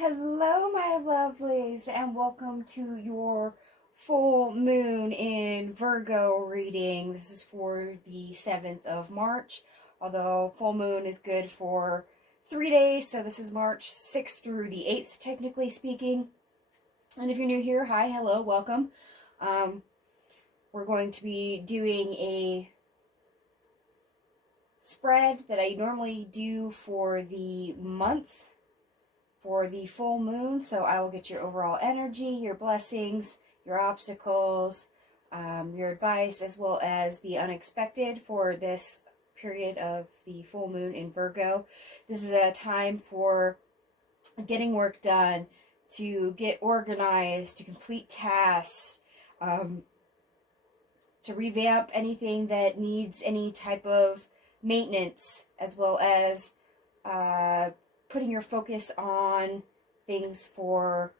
Hello, my lovelies, and welcome to your full moon in Virgo reading. This is for the 7th of March, although full moon is good for 3 days, so this is March 6th through the 8th, technically speaking. And if you're new here, hi, hello, welcome. We're going to be doing a spread that I normally do for the month for the full moon, so I will get your overall energy, your blessings, your obstacles, your advice, as well as the unexpected for this period of the full moon in Virgo. This is a time for getting work done, to get organized, to complete tasks, to revamp anything that needs any type of maintenance, as well as putting your focus on things for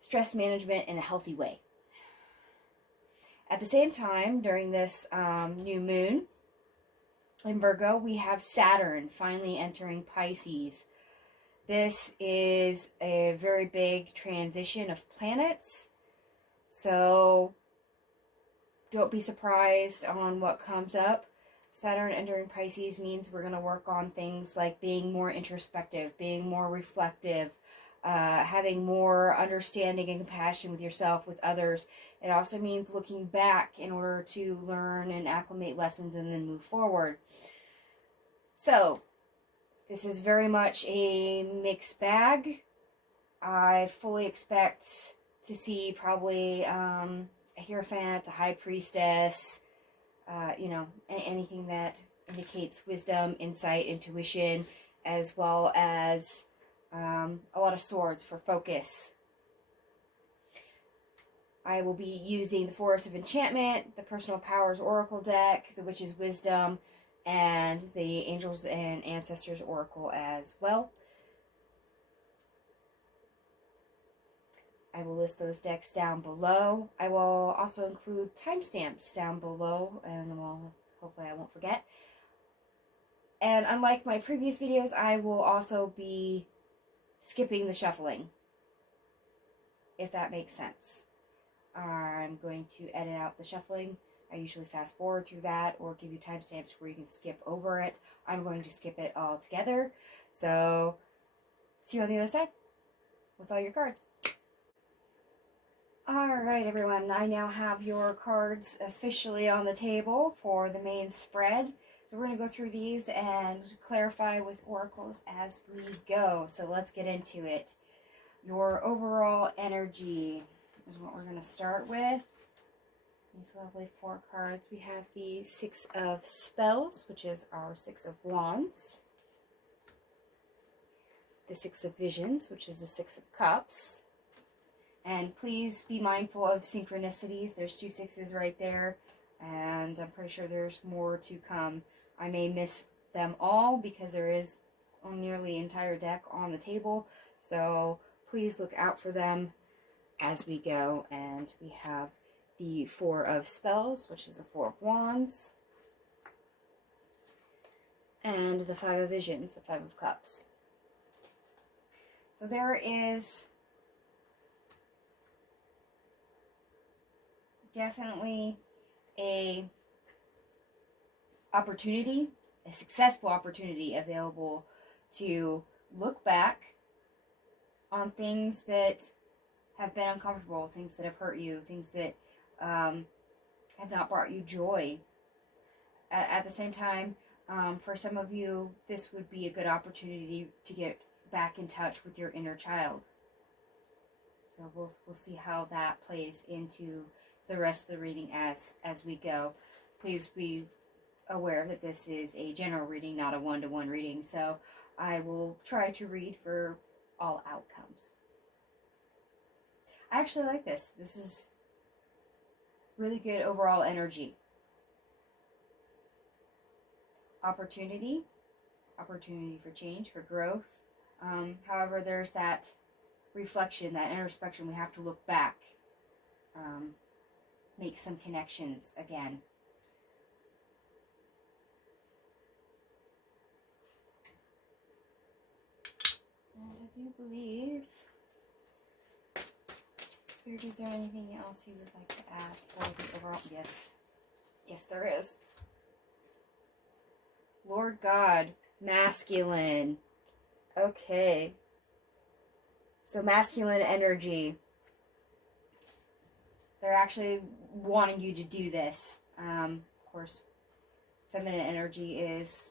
stress management in a healthy way. At the same time, during this new moon in Virgo, we have Saturn finally entering Pisces. This is a very big transition of planets, so don't be surprised on what comes up. Saturn entering Pisces means we're going to work on things like being more introspective, being more reflective, having more understanding and compassion with yourself, with others. It also means looking back in order to learn and acclimate lessons and then move forward. So, this is very much a mixed bag. I fully expect to see probably a Hierophant, a High Priestess, anything that indicates wisdom, insight, intuition, as well as a lot of swords for focus. I will be using the Forest of Enchantment, the Personal Powers Oracle deck, the Witch's Wisdom, and the Angels and Ancestors Oracle as well. I will list those decks down below. I will also include timestamps down below, and hopefully I won't forget. And unlike my previous videos, I will also be skipping the shuffling, if that makes sense. I'm going to edit out the shuffling. I usually fast forward through that or give you timestamps where you can skip over it. I'm going to skip it all together. So, see you on the other side with all your cards. Alright everyone, I now have your cards officially on the table for the main spread. So we're going to go through these and clarify with oracles as we go. So let's get into it. Your overall energy is what we're going to start with. These lovely 4 cards. We have the 6 of Spells, which is our 6 of Wands. The 6 of Visions, which is the 6 of Cups. And please be mindful of synchronicities. There's 2 6s right there, and I'm pretty sure there's more to come. I may miss them all because there is nearly an entire deck on the table, so please look out for them as we go. And we have the 4 of Spells, which is the 4 of Wands, and the 5 of Visions, the 5 of Cups. So there is definitely a successful opportunity available to look back on things that have been uncomfortable, things that have hurt you, things that have not brought you joy. At the same time, for some of you, this would be a good opportunity to get back in touch with your inner child. So we'll see how that plays into the rest of the reading as we go. Please be aware that this is a general reading, not a one-to-one reading, so I will try to read for all outcomes. I actually like this. This is really good overall energy. Opportunity for change, for growth. However, there's that reflection, that introspection. We have to look back. Make some connections again. do believe... Spirit, is there anything else you would like to add for the overall? Yes. Yes, there is. Lord God, masculine. Okay. So masculine energy. They're actually wanting you to do this. Of course, feminine energy is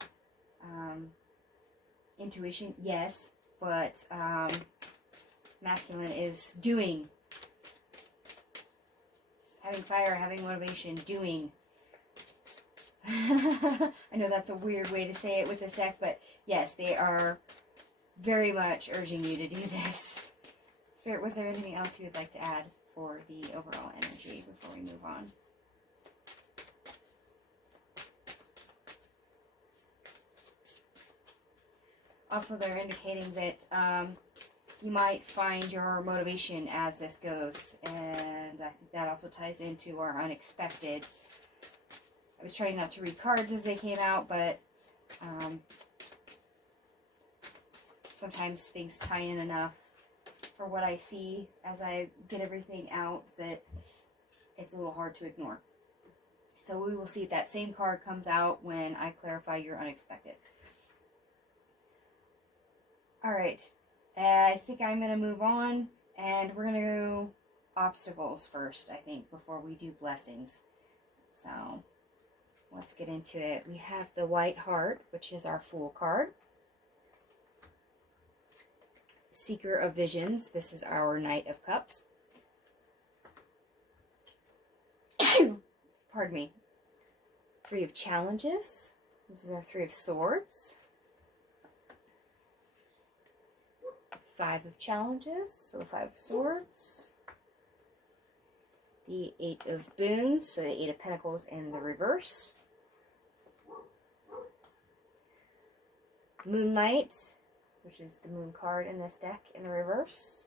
intuition, yes, but masculine is doing. Having fire, having motivation, doing. I know that's a weird way to say it with this deck, but yes, they are very much urging you to do this. Spirit, was there anything else you would like to add for the overall energy before we move on? Also, they're indicating that you might find your motivation as this goes, and I think that also ties into our unexpected. I was trying not to read cards as they came out, but sometimes things tie in enough for what I see as I get everything out that it's a little hard to ignore. So we will see if that same card comes out when I clarify your unexpected. Alright, I think I'm going to move on, and we're going to go obstacles first, I think, before we do blessings. So, let's get into it. We have the White Heart, which is our Fool card. Seeker of Visions, this is our Knight of Cups. Pardon me. Three of Challenges, this is our Three of Swords. Five of Challenges, so the Five of Swords. The Eight of Boons, so the Eight of Pentacles in the reverse. Moonlight, which is the Moon card in this deck in the reverse.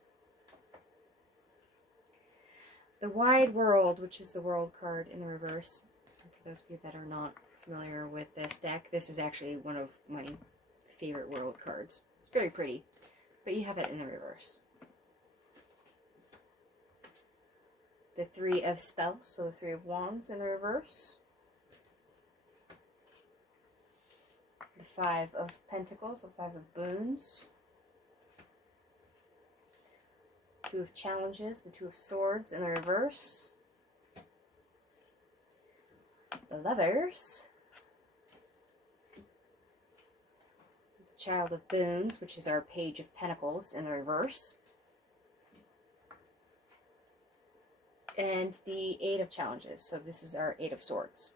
The Wide World, which is the World card in the reverse. And for those of you that are not familiar with this deck, this is actually one of my favorite World cards. It's very pretty. But you have it in the reverse. The Three of Spells, so the Three of Wands in the reverse. The Five of Pentacles, the Five of Boons. Two of Challenges, the Two of Swords in the reverse. The Lovers. Child of Boons, which is our Page of Pentacles in the reverse. And the Eight of Challenges, so this is our Eight of Swords.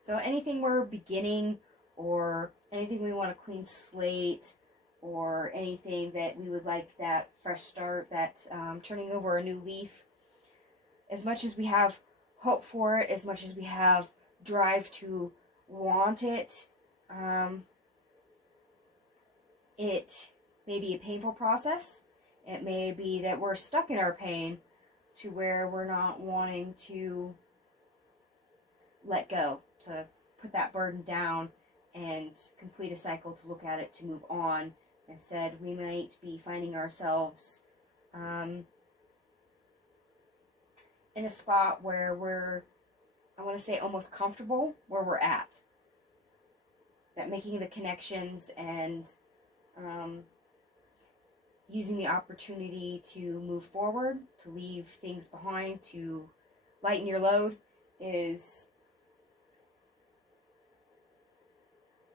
So anything we're beginning, or anything we want a clean slate, or anything that we would like that fresh start, that turning over a new leaf, as much as we have hope for it, as much as we have drive to want it, it may be a painful process. It may be that we're stuck in our pain to where we're not wanting to let go, to put that burden down and complete a cycle, to look at it, to move on. Instead, we might be finding ourselves in a spot where we're, I want to say, almost comfortable where we're at. That making the connections and using the opportunity to move forward, to leave things behind, to lighten your load is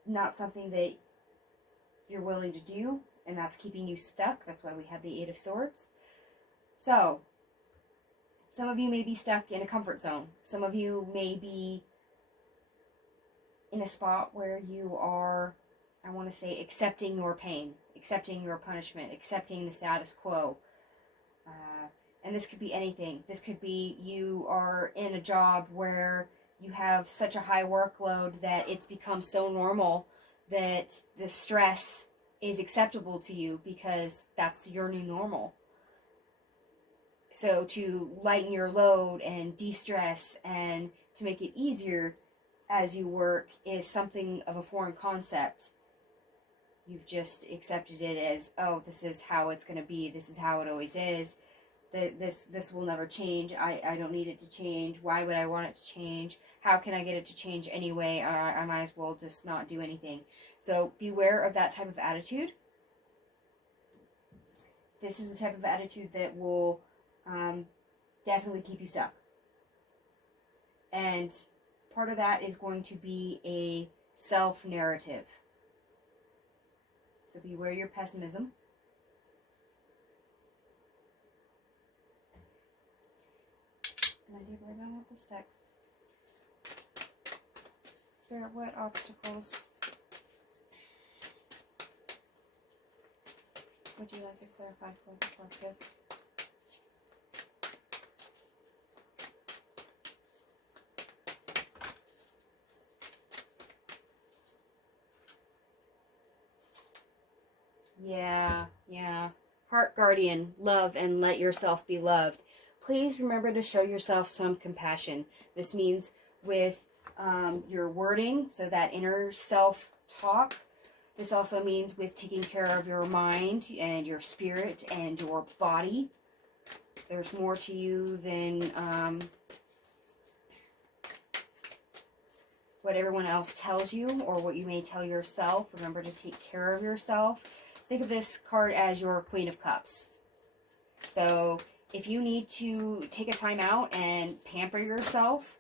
not something that you're willing to do, and that's keeping you stuck. That's why we have the Eight of Swords. So, some of you may be stuck in a comfort zone. Some of you may be in a spot where you are, I want to say, accepting your pain, accepting your punishment, accepting the status quo. And this could be anything. This could be you are in a job where you have such a high workload that it's become so normal that the stress is acceptable to you because that's your new normal. So to lighten your load and de-stress and to make it easier as you work is something of a foreign concept you've just accepted it as, oh, this is how it's going to be. This is how it always is. This will never change. I don't need it to change. Why would I want it to change? How can I get it to change anyway? I might as well just not do anything. So beware of that type of attitude. This is the type of attitude that will definitely keep you stuck. And part of that is going to be a self-narrative. So beware your pessimism. And I do believe I want this deck. What obstacles would you like to clarify for the collective? Yeah. Heart guardian, love and let yourself be loved. Please remember to show yourself some compassion. This means with your wording, so that inner self-talk. This also means with taking care of your mind and your spirit and your body. There's more to you than what everyone else tells you or what you may tell yourself. Remember to take care of yourself. Think of this card as your Queen of Cups. So if you need to take a time out and pamper yourself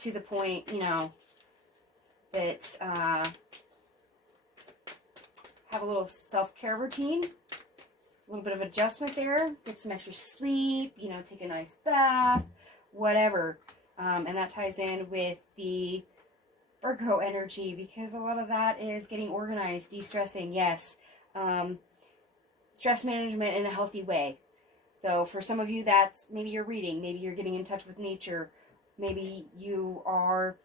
to the point, you know, that have a little self-care routine, a little bit of adjustment there, get some extra sleep, you know, take a nice bath, whatever. And that ties in with the Virgo energy, because a lot of that is getting organized, de-stressing, yes. Stress management in a healthy way. So for some of you, that's maybe you're reading, maybe you're getting in touch with nature, maybe you are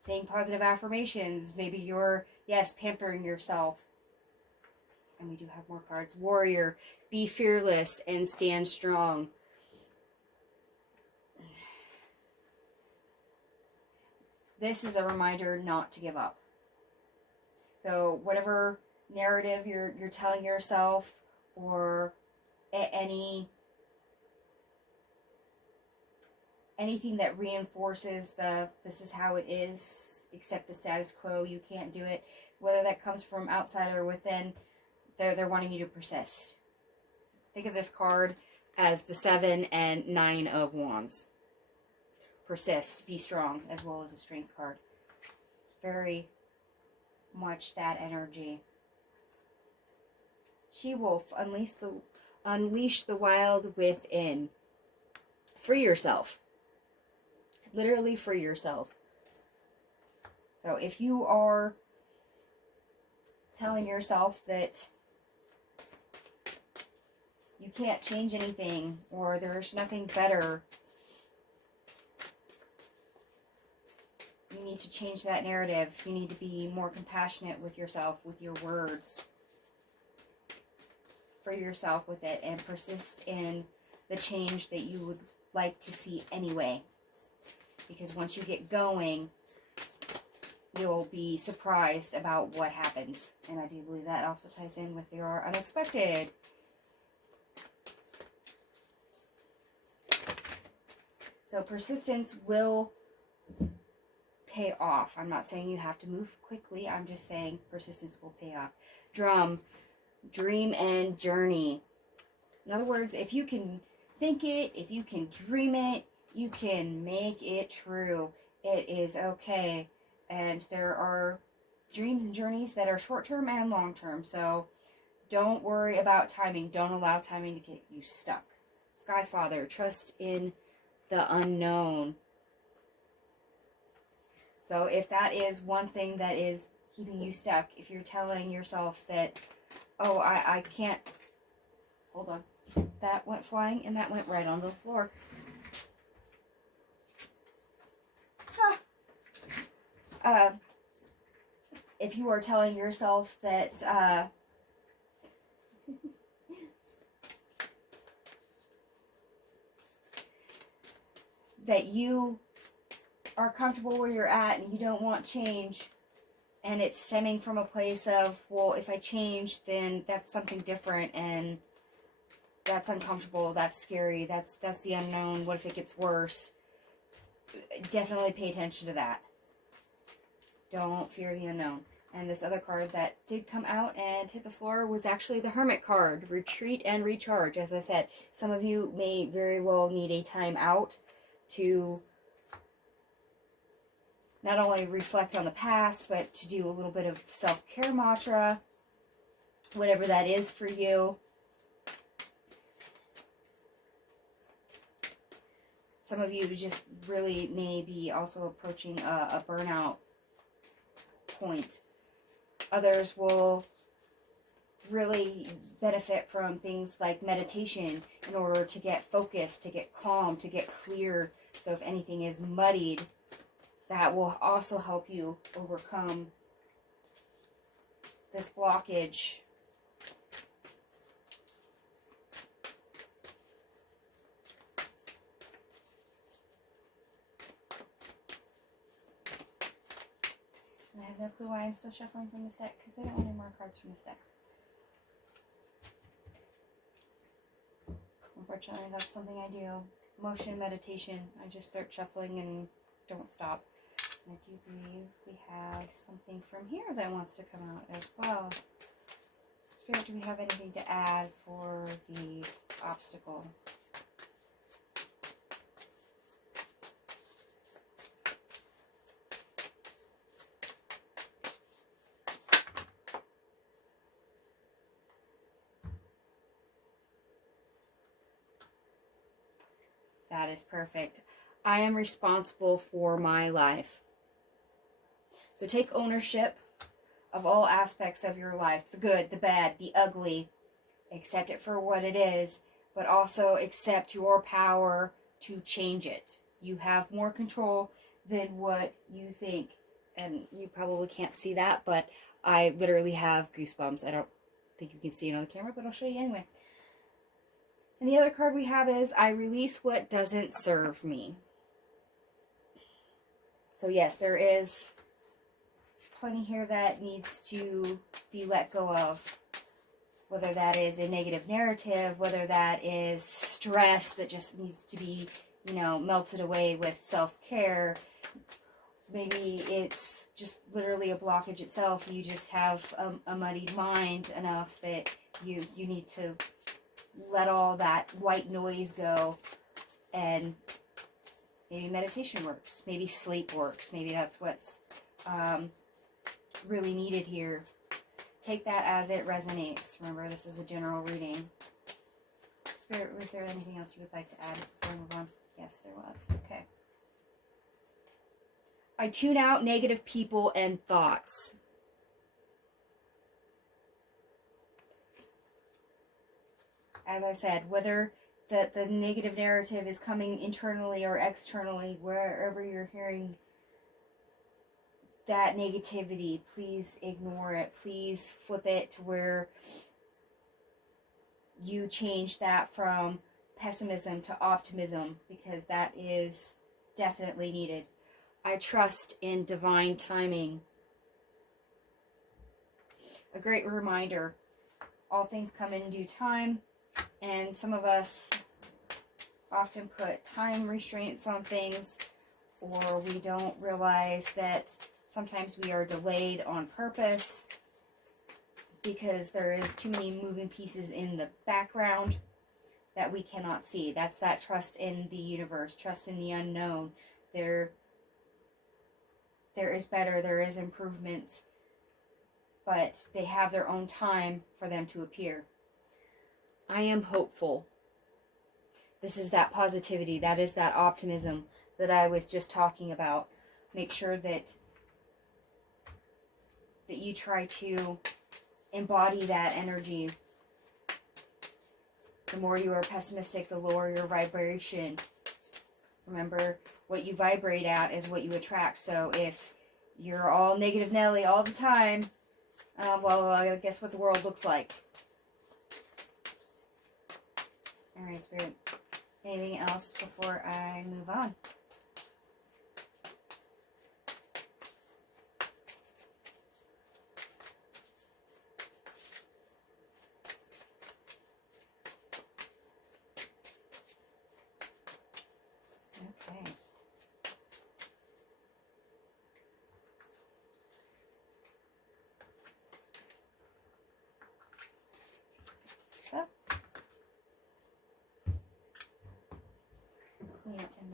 saying positive affirmations, maybe you're, yes, pampering yourself. And we do have more cards. Warrior, be fearless and stand strong. This is a reminder not to give up. So whatever narrative you're telling yourself, or anything that reinforces this is how it is, accept the status quo, you can't do it, whether that comes from outside or within, they're wanting you to persist. Think of this card as the 7 and 9 of Wands. Persist, be strong, as well as a strength card. It's very much that energy. She-wolf, unleash the wild within. Free yourself. Literally free yourself. So if you are telling yourself that you can't change anything, or there's nothing better, you need to change that narrative. You need to be more compassionate with yourself, with your words. Free yourself with it and persist in the change that you would like to see anyway. Because once you get going, you'll be surprised about what happens. And I do believe that also ties in with your unexpected. So persistence will pay off. I'm not saying you have to move quickly. I'm just saying persistence will pay off. Drum, dream and journey. In other words, if you can think it, if you can dream it, you can make it true. It is okay. And there are dreams and journeys that are short-term and long-term. So don't worry about timing. Don't allow timing to get you stuck. Sky Father, trust in the unknown. So if that is one thing that is keeping you stuck, if you're telling yourself that, oh, I can't, hold on, that went flying and that went right on the floor. If you are telling yourself that that you are comfortable where you're at and you don't want change, And it's stemming from a place of, well, if I change, then that's something different, and that's uncomfortable, that's scary, that's the unknown. What if it gets worse? Definitely pay attention to that. Don't fear the unknown. And this other card that did come out and hit the floor was actually the Hermit card. Retreat and recharge. As I said, some of you may very well need a time out to not only reflect on the past, but to do a little bit of self-care mantra, whatever that is for you. Some of you just really may be also approaching a burnout point. Others will really benefit from things like meditation in order to get focused, to get calm, to get clear. So if anything is muddied, that will also help you overcome this blockage. I have no clue why I'm still shuffling from this deck, because I don't want any more cards from this deck. Unfortunately, that's something I do. Motion meditation. I just start shuffling and don't stop. I do believe we have something from here that wants to come out as well. Spirit, do we have anything to add for the obstacle? That is perfect. I am responsible for my life. So take ownership of all aspects of your life. The good, the bad, the ugly. Accept it for what it is, but also accept your power to change it. You have more control than what you think. And you probably can't see that, but I literally have goosebumps. I don't think you can see it on the camera, but I'll show you anyway. And the other card we have is, I release what doesn't serve me. So yes, there is plenty here that needs to be let go of. Whether that is a negative narrative, whether that is stress that just needs to be, melted away with self-care. Maybe it's just literally a blockage itself. You just have a muddied mind enough that you need to let all that white noise go, and maybe meditation works, maybe sleep works, maybe that's what's really needed here. Take that as it resonates. Remember, this is a general reading. Spirit, was there anything else you would like to add before we move on? Yes, there was. Okay. I tune out negative people and thoughts. As I said, whether the negative narrative is coming internally or externally, wherever you're hearing that negativity, please ignore it. Please flip it to where you change that from pessimism to optimism, because that is definitely needed. I trust in divine timing. A great reminder, all things come in due time. And some of us often put time restraints on things, or we don't realize that sometimes we are delayed on purpose because there is too many moving pieces in the background that we cannot see. That's that trust in the universe, trust in the unknown. There is better, there is improvements, but they have their own time for them to appear. I am hopeful. This is that positivity. That is that optimism that I was just talking about. Make sure that you try to embody that energy. The more you are pessimistic, the lower your vibration. Remember, what you vibrate at is what you attract. So if you're all negative Nelly all the time, well, guess what the world looks like. Alright, Spirit. Anything else before I move on?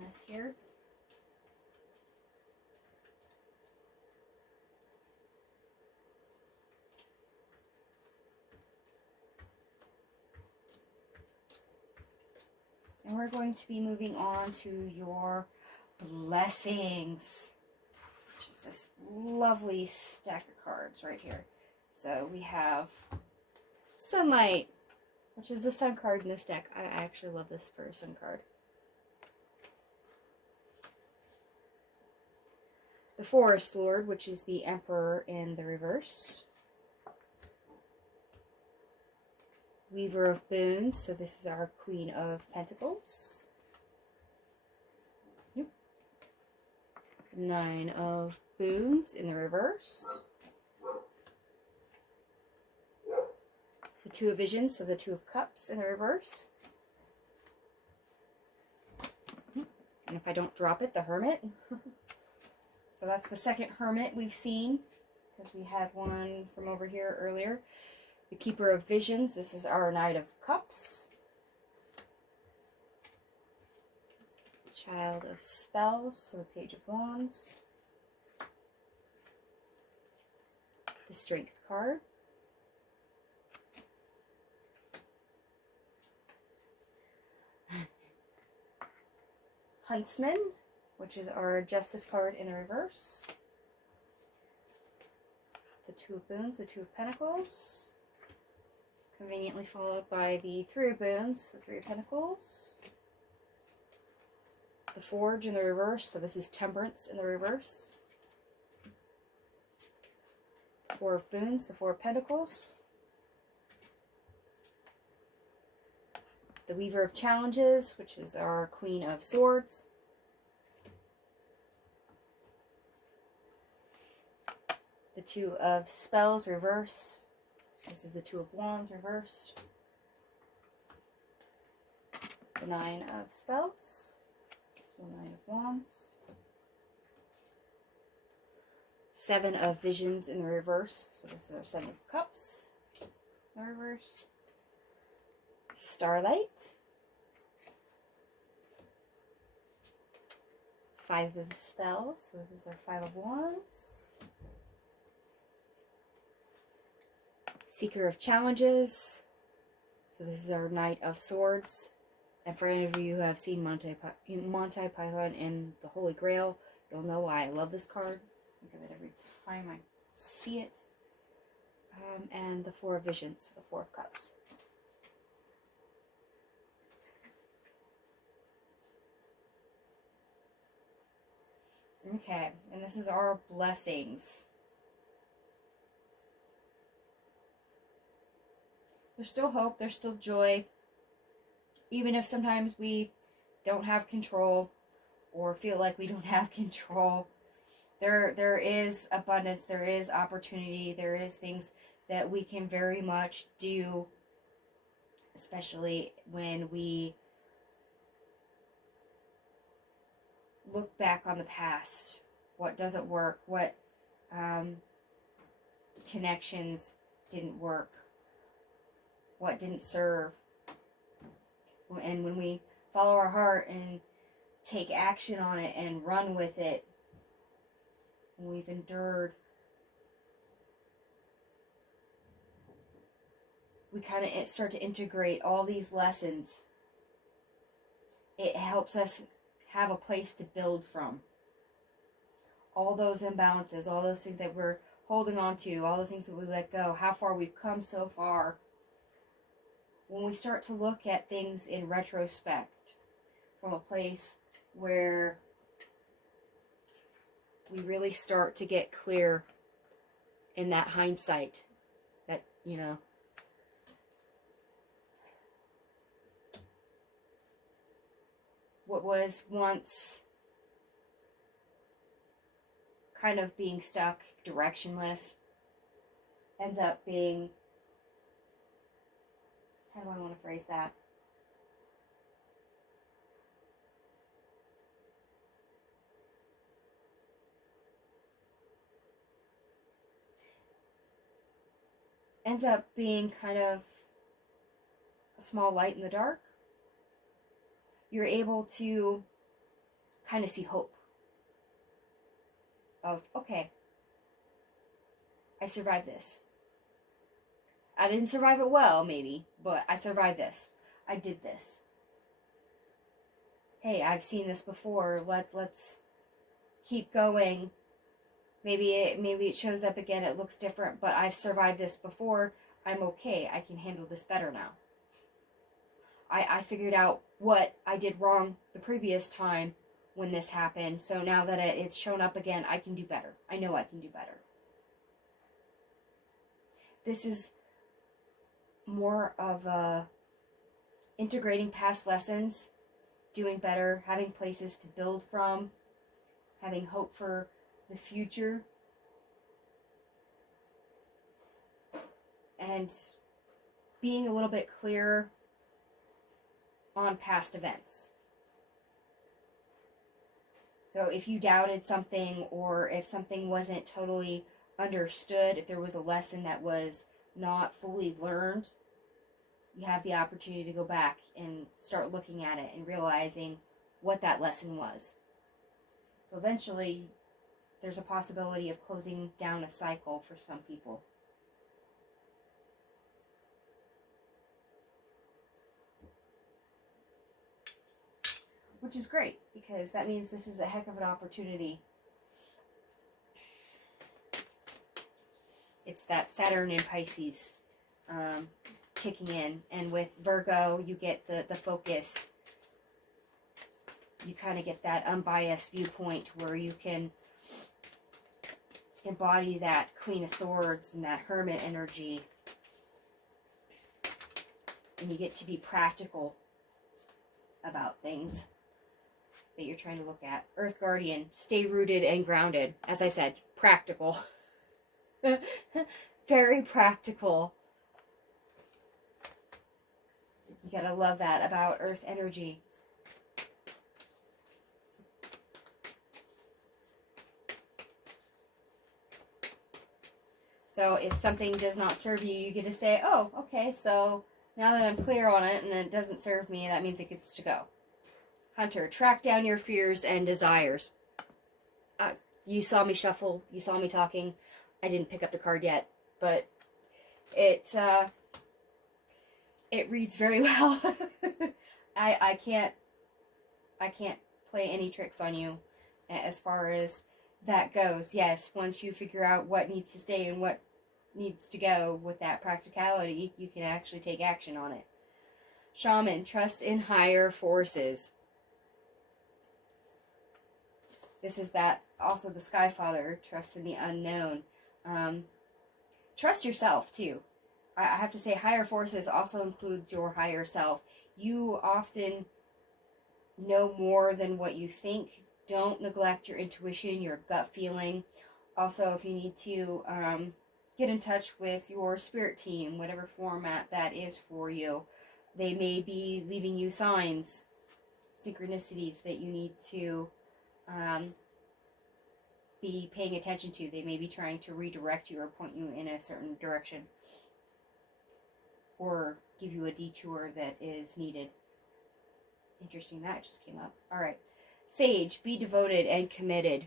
this here. And we're going to be moving on to your blessings, which is this lovely stack of cards right here. So we have Sunlight, which is the sun card in this deck. I actually love this for a sun card. The Forest Lord, which is the Emperor in the reverse. Weaver of Boons, so this is our Queen of Pentacles. Yep. Nine of Boons in the reverse. The Two of Visions, so the Two of Cups in the reverse. And if I don't drop it, the Hermit. So that's the second Hermit we've seen, because we had one from over here earlier. The Keeper of Visions, this is our Knight of Cups. Child of Spells, so the Page of Wands. The Strength card. Huntsman, which is our Justice card in the reverse. The Two of Boons, the Two of Pentacles. Conveniently followed by the Three of Boons, the Three of Pentacles. The Forge in the reverse, so this is Temperance in the reverse. Four of Boons, the Four of Pentacles. The Weaver of Challenges, which is our Queen of Swords. The Two of Spells, reverse. This is the Two of Wands, reversed. The Nine of Spells. The Nine of Wands. Seven of Visions in the reverse. So this is our Seven of Cups in the reverse. Starlight. Five of Spells. So this is our Five of Wands. Seeker of Challenges. So this is our Knight of Swords. And for any of you who have seen Monty Python and the Holy Grail, you'll know why I love this card. I think of it every time I see it. And the Four of Visions, the Four of Cups. Okay, and this is our blessings. There's still hope, there's still joy, even if sometimes we don't have control or feel like we don't have control. There is abundance, there is opportunity, there is things that we can very much do, especially when we look back on the past, what doesn't work, what connections didn't work, what didn't serve. And when we follow our heart and take action on it and run with it, and we've endured, we kind of start to integrate all these lessons. It helps us have a place to build from. All those imbalances, all those things that we're holding on to, all the things that we let go, how far we've come so far. When we start to look at things in retrospect, from a place where we really start to get clear in that hindsight, that, you know, what was once kind of being stuck, directionless, ends up being, how do I want to phrase that? Ends up being kind of a small light in the dark. You're able to kind of see hope of, okay, I survived this. I didn't survive it well, maybe, but I survived this. I did this. Hey, I've seen this before. Let's keep going. Maybe it shows up again. It looks different, but I've survived this before. I'm okay. I can handle this better now. I figured out what I did wrong the previous time when this happened. So now that it's shown up again, I can do better. I know I can do better. This is more of a integrating past lessons, doing better, having places to build from, having hope for the future, and being a little bit clearer on past events. So if you doubted something, or if something wasn't totally understood, if there was a lesson that was not fully learned, you have the opportunity to go back and start looking at it and realizing what that lesson was. So eventually, there's a possibility of closing down a cycle for some people. Which is great, because that means this is a heck of an opportunity. It's that Saturn in Pisces kicking in. And with Virgo, you get the focus. You kind of get that unbiased viewpoint where you can embody that Queen of Swords and that Hermit energy. And you get to be practical about things that you're trying to look at. Earth Guardian, stay rooted and grounded. As I said, practical. Very practical. You gotta love that about Earth energy. So if something does not serve you, you get to say, oh, okay, so now that I'm clear on it and it doesn't serve me, that means it gets to go. Hunter, track down your fears and desires. You saw me shuffle. You saw me talking. I didn't pick up the card yet, but it reads very well. I can't play any tricks on you as far as that goes. Yes, once you figure out what needs to stay and what needs to go with that practicality, you can actually take action on it. Shaman, trust in higher forces. This is that, also the Sky Father, trust in the unknown. Trust yourself, too. I have to say, higher forces also includes your higher self. You often know more than what you think. Don't neglect your intuition, your gut feeling. Also, if you need to get in touch with your spirit team, whatever format that is for you, they may be leaving you signs, synchronicities that you need to be paying attention to. They may be trying to redirect you or point you in a certain direction, or give you a detour that is needed. Interesting, that just came up. Alright. Sage, be devoted and committed.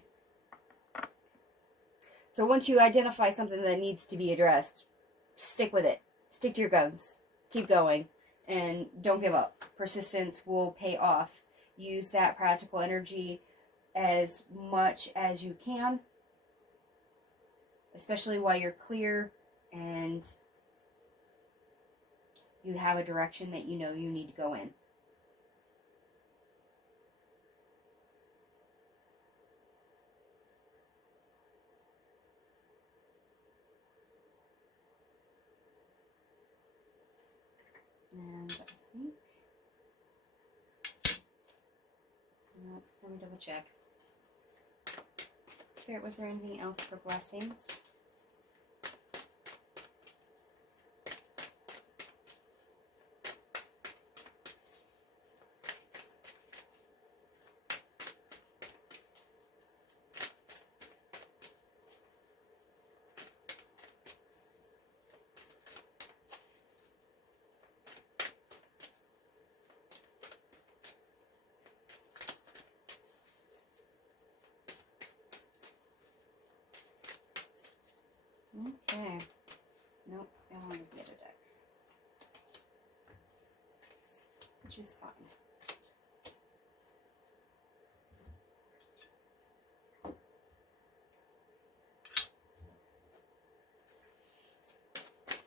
So once you identify something that needs to be addressed, stick with it. Stick to your guns. Keep going. And don't give up. Persistence will pay off. Use that practical energy as much as you can, especially while you're clear and you have a direction that you know you need to go in. And I think, no, let me double check. Spirit, was there anything else for blessings? Nope, I wanted the other deck. Which is fine.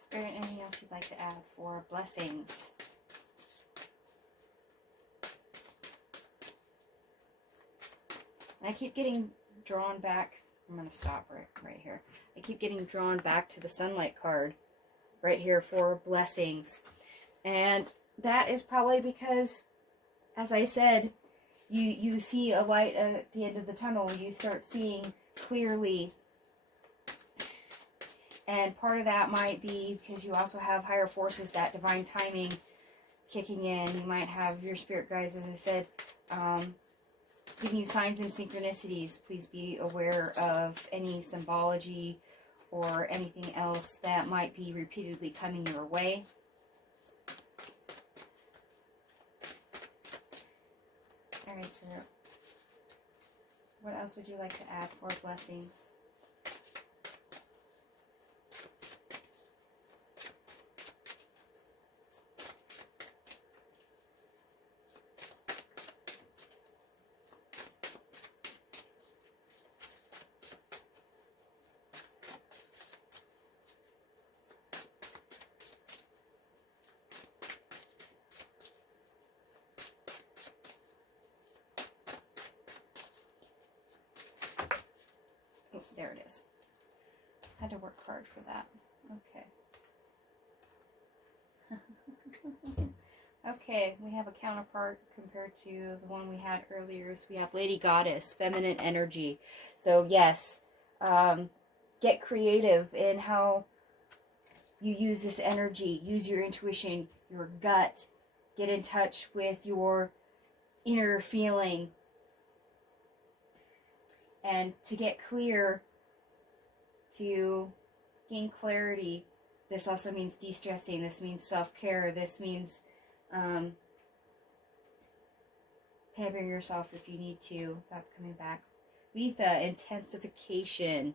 Spirit, anything else you'd like to add for blessings? And I keep getting drawn back. I'm going to stop right here. I keep getting drawn back to the sunlight card right here for blessings. And that is probably because, as I said, you see a light at the end of the tunnel. You start seeing clearly. And part of that might be because you also have higher forces, that divine timing kicking in. You might have your spirit guides, as I said, giving you signs and synchronicities. Please be aware of any symbology or anything else that might be repeatedly coming your way. Alright, Spirit. What else would you like to add for blessings? There it is. Had to work hard for that. Okay. Okay, we have a counterpart compared to the one we had earlier. So we have Lady Goddess, feminine energy. So yes, get creative in how you use this energy. Use your intuition, your gut. Get in touch with your inner feeling. And to get clear, to gain clarity, this also means de-stressing. This means self-care. This means pampering yourself if you need to. That's coming back. Letha, intensification.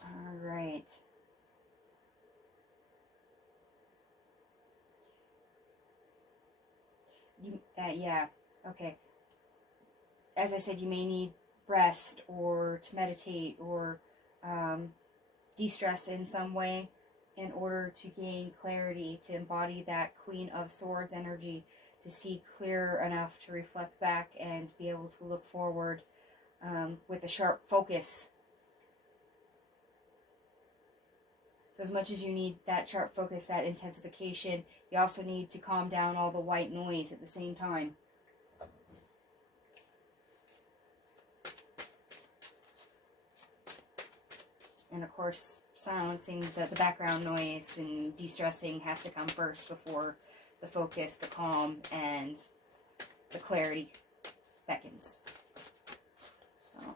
All right. Yeah, okay. As I said, you may need rest or to meditate or de-stress in some way in order to gain clarity, to embody that Queen of Swords energy, to see clear enough to reflect back and be able to look forward with a sharp focus. So as much as you need that sharp focus, that intensification, you also need to calm down all the white noise at the same time. And of course, silencing the background noise and de-stressing has to come first before the focus, the calm, and the clarity beckons. So,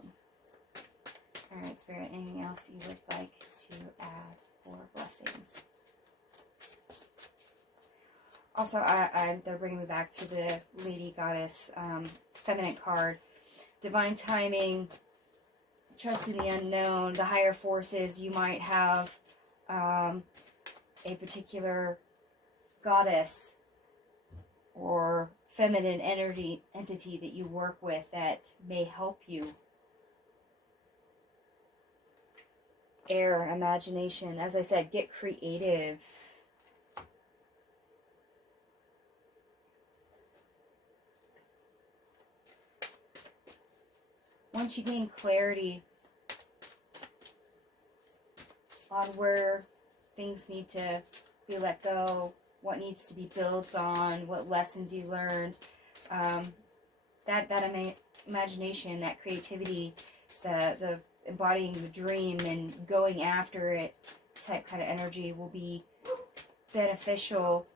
alright, Spirit, anything else you would like to add for blessings? Also, they're bringing me back to the Lady Goddess feminine card. Divine timing, trust in the unknown, the higher forces. You might have a particular goddess or feminine entity that you work with that may help you. Air, imagination. As I said, get creative. Once you gain clarity on where things need to be let go, what needs to be built on, what lessons you learned, that imagination, that creativity, the embodying the dream and going after it type kind of energy will be beneficial.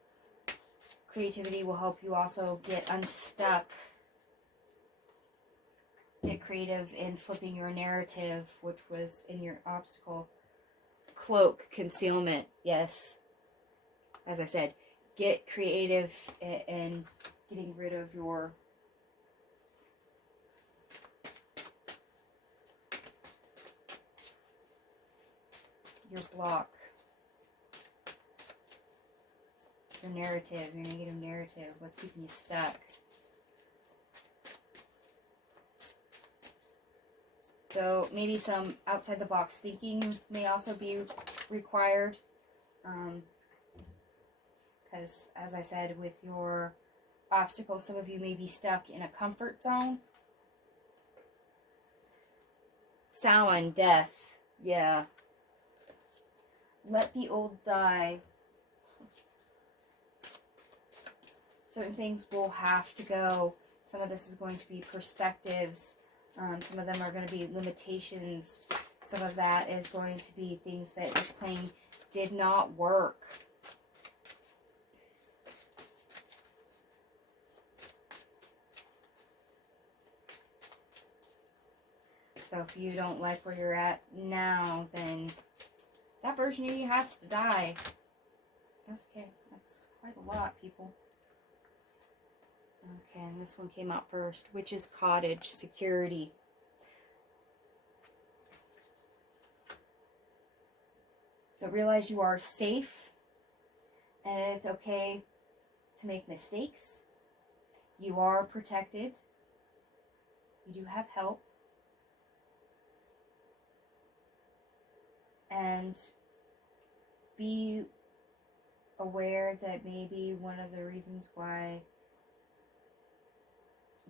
Creativity will help you also get unstuck. Get creative in flipping your narrative, which was in your obstacle. Cloak, concealment, yes. As I said, get creative in getting rid of your your block, your narrative, your negative narrative, what's keeping you stuck. So maybe some outside the box thinking may also be required. Because as I said, with your obstacles, some of you may be stuck in a comfort zone. Samhain, death. Yeah. Let the old die. Certain things will have to go. Some of this is going to be perspectives. Some of them are going to be limitations. Some of that is going to be things that just plain did not work. So if you don't like where you're at now, then that version of you has to die. Okay, that's quite a lot, people. Okay, and this one came out first. Witch's Cottage, security. So realize you are safe, and it's okay to make mistakes. You are protected. You do have help. And be aware that maybe one of the reasons why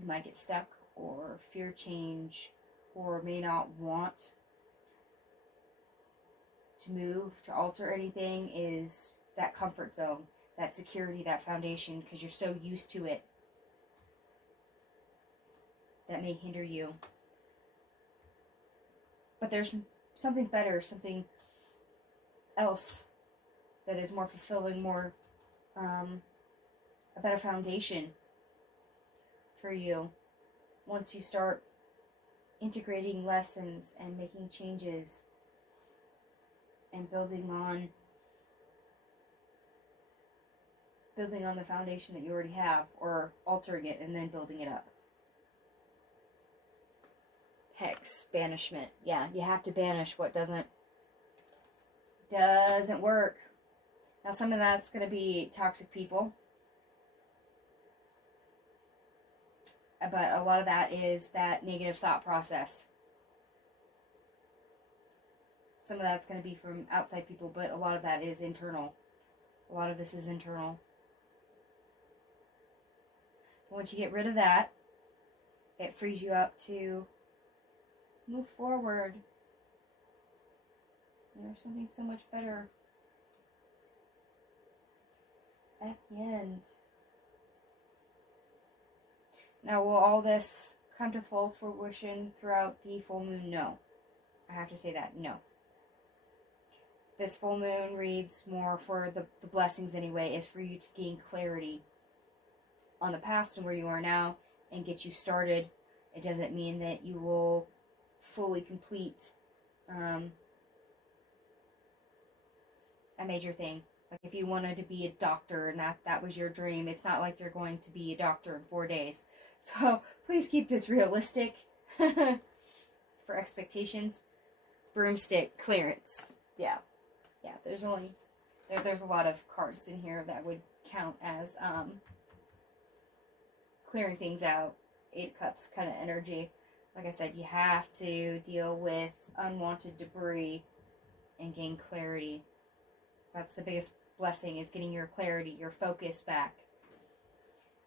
you might get stuck or fear change or may not want to move, to alter anything is that comfort zone, that security, that foundation, because you're so used to it. That may hinder you. But there's something better, something else that is more fulfilling, more, a better foundation for you once you start integrating lessons and making changes and building on the foundation that you already have, or altering it and then building it up. Hex, banishment. Yeah, you have to banish what doesn't work. Now some of that's going to be toxic people. But a lot of that is that negative thought process. Some of that's going to be from outside people, but a lot of that is internal. A lot of this is internal. So once you get rid of that, it frees you up to move forward. And there's something so much better at the end. Now, will all this come to full fruition throughout the full moon? No. I have to say that, no. This full moon reads more for the blessings anyway, is for you to gain clarity on the past and where you are now and get you started. It doesn't mean that you will fully complete a major thing. Like if you wanted to be a doctor and that was your dream, it's not like you're going to be a doctor in 4 days. So please keep this realistic for expectations. Broomstick, clearance. Yeah. There's a lot of cards in here that would count as clearing things out. 8 of Cups kind of energy. Like I said, you have to deal with unwanted debris and gain clarity. That's the biggest blessing, is getting your clarity, your focus back.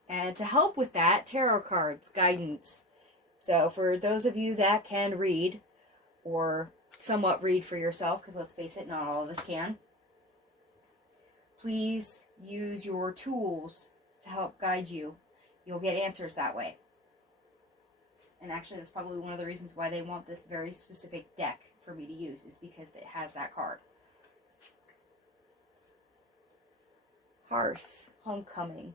And to help with that, tarot cards, guidance. So for those of you that can read, or somewhat read for yourself, because let's face it, not all of us can, please use your tools to help guide you. You'll get answers that way. And actually, that's probably one of the reasons why they want this very specific deck for me to use, is because it has that card. Hearth, homecoming.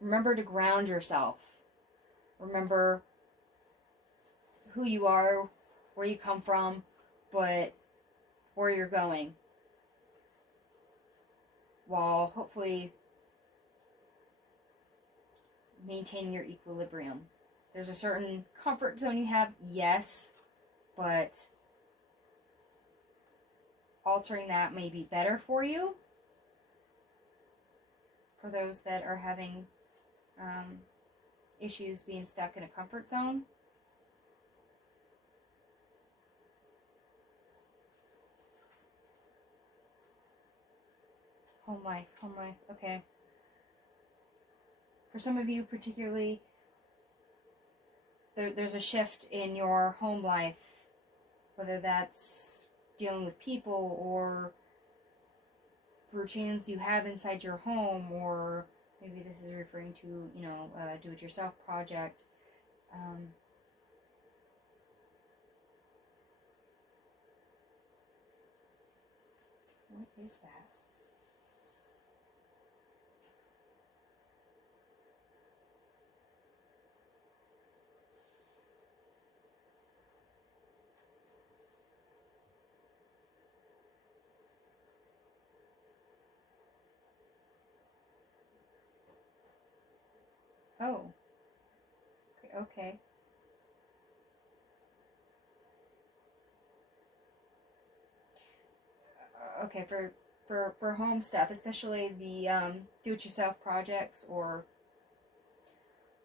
Remember to ground yourself. Remember who you are, where you come from, but where you're going, while hopefully maintaining your equilibrium. There's a certain comfort zone you have, yes, but altering that may be better for you. For those that are having issues being stuck in a comfort zone. Home life, okay. For some of you particularly, there's a shift in your home life, whether that's dealing with people or routines you have inside your home, or maybe this is referring to, you know, a do-it-yourself project. What is that? Oh, okay. Okay, for home stuff, especially the do-it-yourself projects or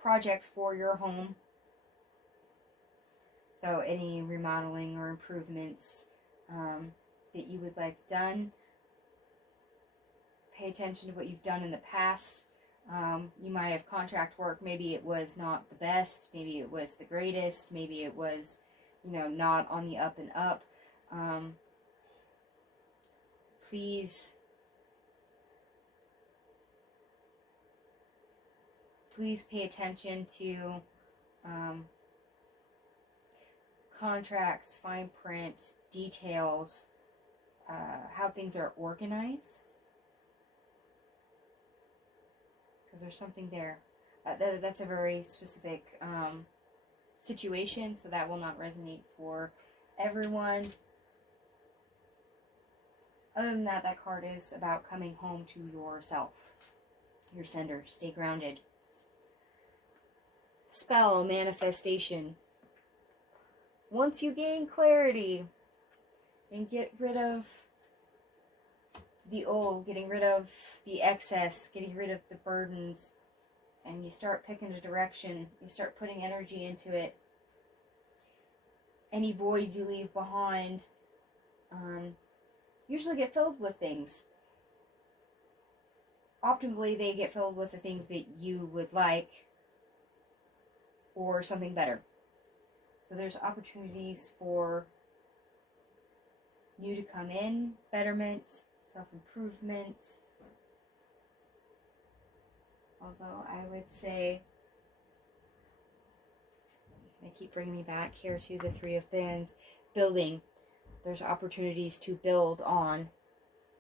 projects for your home. So any remodeling or improvements that you would like done, pay attention to what you've done in the past. You might have contract work. Maybe it was not the best. Maybe it was the greatest. Maybe it was, you know, not on the up and up. Please pay attention to contracts, fine print, details, how things are organized. Because there's something there. That's a very specific situation, so that will not resonate for everyone. Other than that, that card is about coming home to yourself, your sender. Stay grounded. Spell, manifestation. Once you gain clarity and get rid of the old, getting rid of the excess, getting rid of the burdens, and you start picking a direction, you start putting energy into it, any voids you leave behind usually get filled with things. Optimally, they get filled with the things that you would like or something better. So there's opportunities for new to come in, betterment, self-improvement. Although I would say, they keep bringing me back here to the Three of Wands, building. There's opportunities to build on,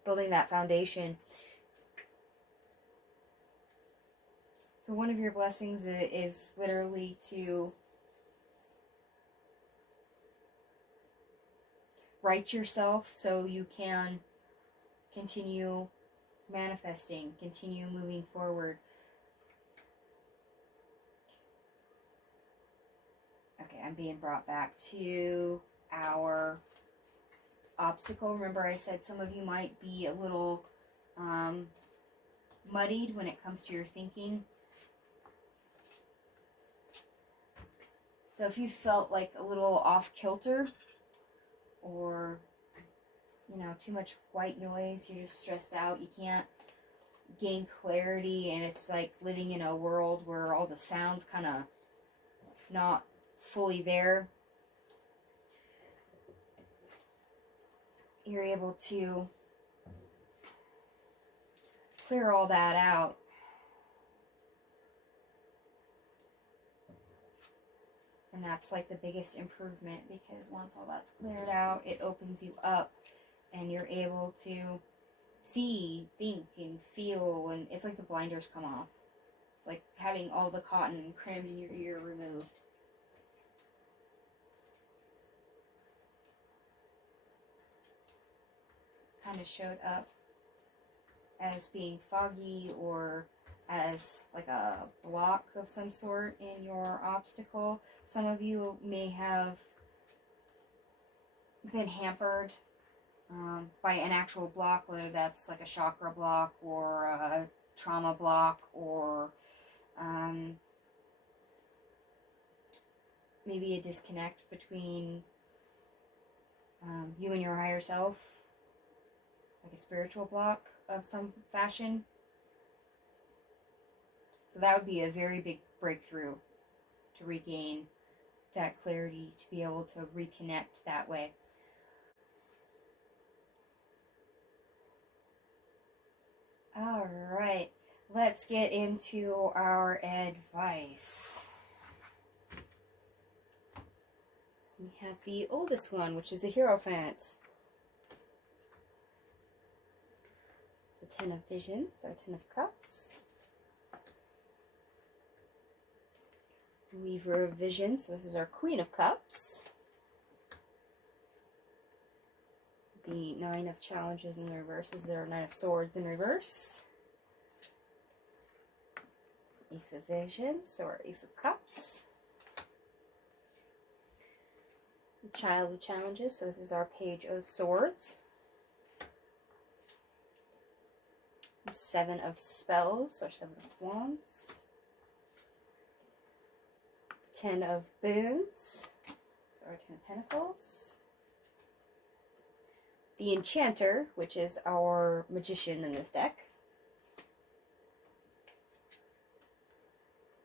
building that foundation. So one of your blessings is literally to right yourself so you can continue manifesting, continue moving forward. Okay, I'm being brought back to our obstacle. Remember I said some of you might be a little muddied when it comes to your thinking. So if you felt like a little off kilter, or, you know, too much white noise, you're just stressed out, you can't gain clarity, and it's like living in a world where all the sounds kind of not fully there, you're able to clear all that out. And that's like the biggest improvement, because once all that's cleared out, it opens you up and you're able to see, think, and feel, and it's like the blinders come off. It's like having all the cotton crammed in your ear removed. Kind of showed up as being foggy or as like a block of some sort in your obstacle. Some of you may have been hampered by an actual block, whether that's like a chakra block or a trauma block or maybe a disconnect between you and your higher self, like a spiritual block of some fashion. So that would be a very big breakthrough to regain that clarity, to be able to reconnect that way. All right, let's get into our advice. We have the oldest one, which is the Hierophant. The Ten of Visions, our Ten of Cups. Weaver of Vision, so this is our Queen of Cups. The Nine of Challenges in reverse, this is our Nine of Swords in reverse. Ace of Visions, or Ace of Cups. Child of Challenges, so this is our Page of Swords. Seven of Spells, or Seven of Wands. Ten of Boons, so our Ten of Pentacles. The Enchanter, which is our Magician in this deck.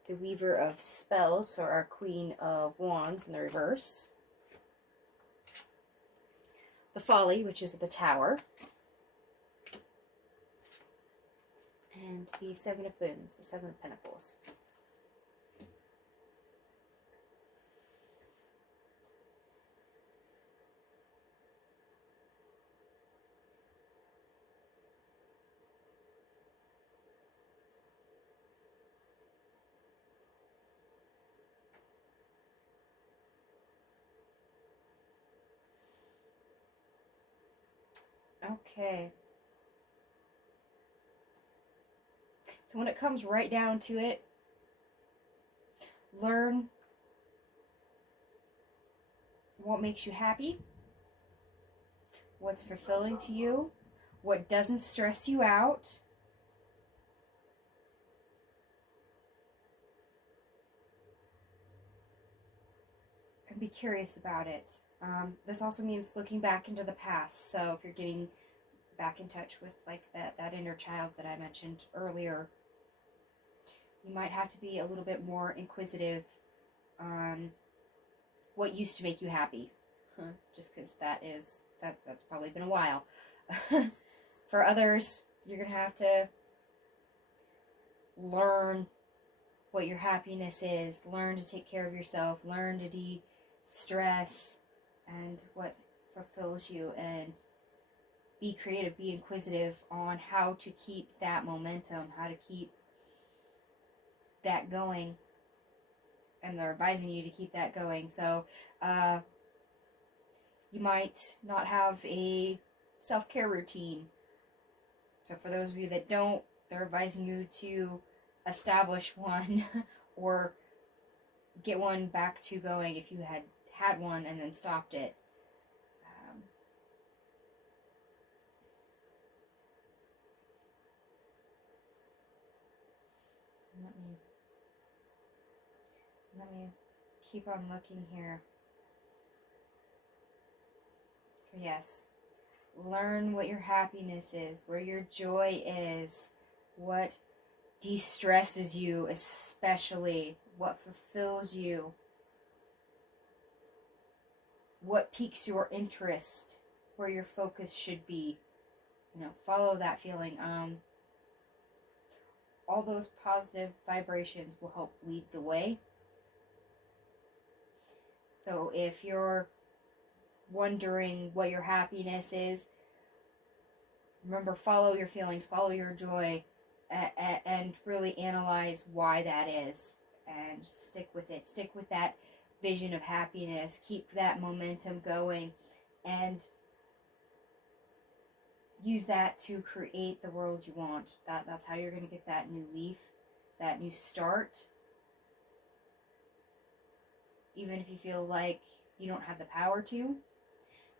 The Weaver of Spells, so our Queen of Wands in the reverse. The Folly, which is the Tower. And the Seven of Boons, the Seven of Pentacles. Okay. So when it comes right down to it, learn what makes you happy, what's fulfilling to you, what doesn't stress you out, and be curious about it. This also means looking back into the past. So if you're getting back in touch with like that inner child that I mentioned earlier, you might have to be a little bit more inquisitive on what used to make you happy. Just because that's probably been a while. For others, you're gonna have to learn what your happiness is, learn to take care of yourself, learn to de-stress, and what fulfills you, and be creative, be inquisitive on how to keep that momentum, how to keep that going, and they're advising you to keep that going. So you might not have a self-care routine. So for those of you that don't, they're advising you to establish one or get one back to going if you had one and then stopped it. Let me keep on looking here. So yes, learn what your happiness is, where your joy is, what de-stresses you, especially what fulfills you, what piques your interest, where your focus should be. Follow that feeling. All those positive vibrations will help lead the way. So if you're wondering what your happiness is, remember, follow your feelings, follow your joy, and really analyze why that is, and stick with it. Stick with that vision of happiness. Keep that momentum going, and use that to create the world you want. That's how you're going to get that new leaf, that new start. Even if you feel like you don't have the power to,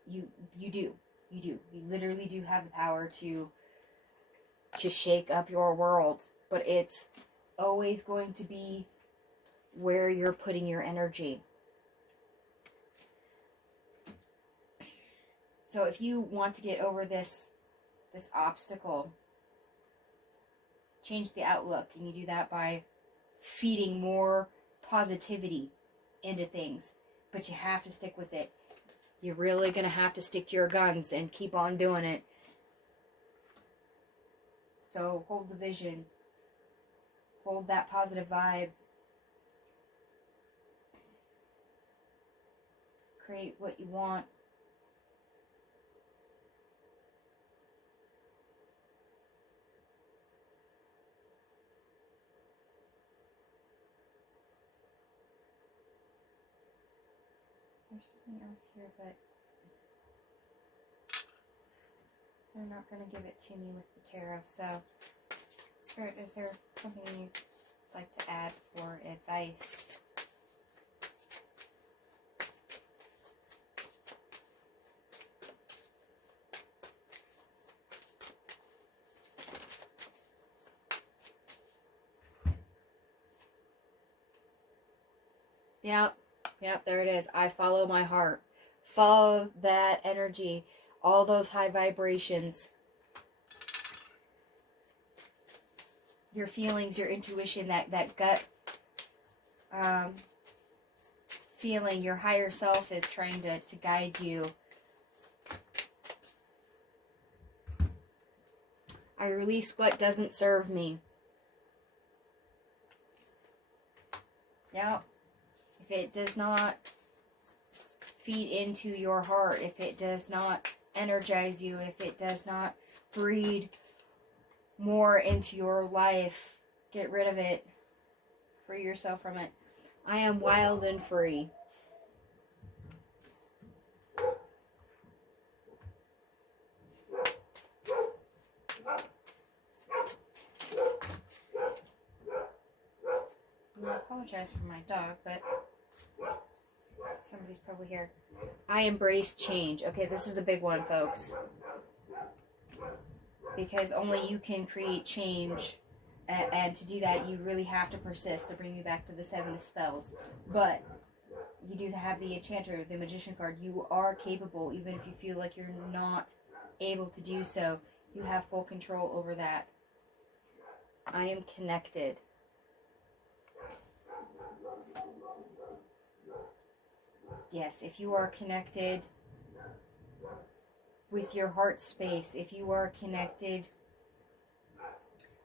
you do. You do. You literally do have the power to shake up your world. But it's always going to be where you're putting your energy. So if you want to get over this obstacle, change the outlook. And you do that by feeding more positivity into things. But you have to stick with it. You're really going to have to stick to your guns and keep on doing it. So hold the vision. Hold that positive vibe. Create what you want. There's something else here, but they're not going to give it to me with the tarot. So, Spirit, is there something you'd like to add for advice? Yep, there it is. I follow my heart. Follow that energy. All those high vibrations. Your feelings, your intuition, that gut feeling. Your higher self is trying to guide you. I release what doesn't serve me. Yep. If it does not feed into your heart, if it does not energize you, if it does not breed more into your life, get rid of it. Free yourself from it. I am wild and free. I apologize for my dog, but somebody's probably here. I embrace change. Okay, this is a big one, folks. Because only you can create change. And to do that, you really have to persist to bring you back to the 7 of spells. But you do have the Enchanter, the Magician card. You are capable, even if you feel like you're not able to do so. You have full control over that. I am connected. Yes, if you are connected with your heart space, if you are connected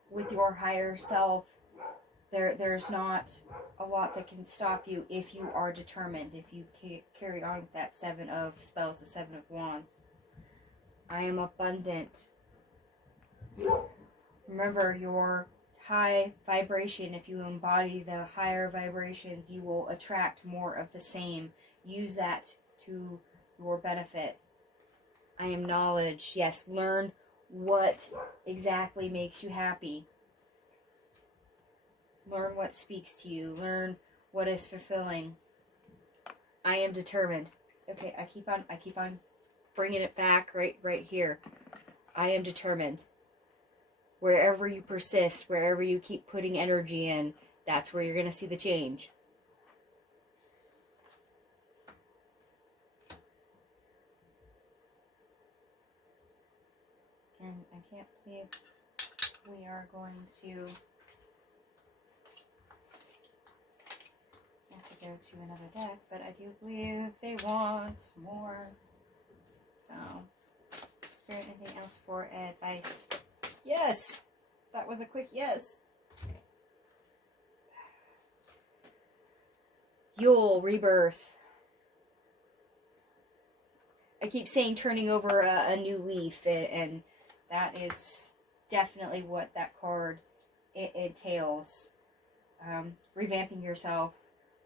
with your higher self, there's not a lot that can stop you if you are determined, if you carry on with that 7 of spells, the 7 of wands. I am abundant. Remember, your high vibration, if you embody the higher vibrations, you will attract more of the same. Use that to your benefit. I am knowledge. Yes, learn what exactly makes you happy. Learn what speaks to you. Learn what is fulfilling. I am determined. Okay, I keep on bringing it back right here. I am determined. Wherever you persist, wherever you keep putting energy in, that's where you're going to see the change. And I can't believe we are going to have to go to another deck, but I do believe they want more. So, Spirit, anything else for advice? Yes! That was a quick yes. Yule, rebirth. I keep saying turning over a new leaf, and that is definitely what that card entails. Revamping yourself,